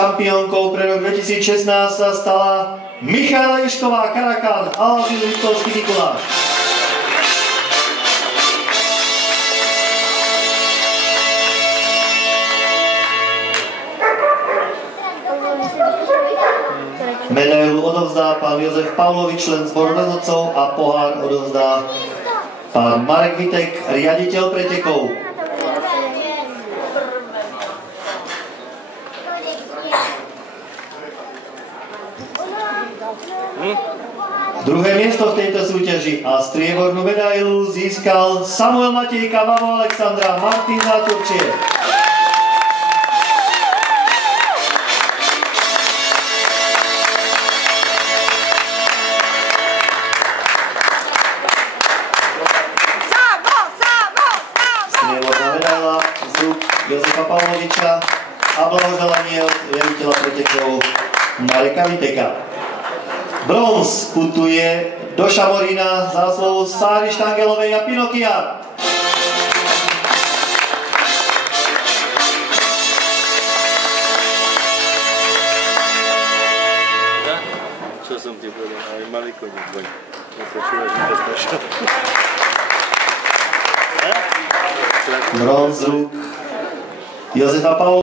šampiónkou pre rok 2016 sa stala Michaela Ješková, Karakán, Alazil Liptovský Mikuláš. Medailu odovzdá pán Jozef Pavlovič, člen zboru rozhodcov, a pohár odovzdá pán Marek Vitek, riaditeľ pretekov. Druhé miesto v tejto súťaži a striebornú medailu získal Samuel Matejka, Vavo Alexandra, Martin Záturčie. Strieborná medaila z rúk Jozefa Pavloviča a blahoželanie od riaditeľa pretekov Mareka Viteka. Bronz putuje do Šamorína zásluhou Sáry Štangelovej a Pinokia. Čo som ti povedal, aj malý koník, boň. Nepočúvaš nebezpečné. Bronz z rúk Jozefa Pavloviča.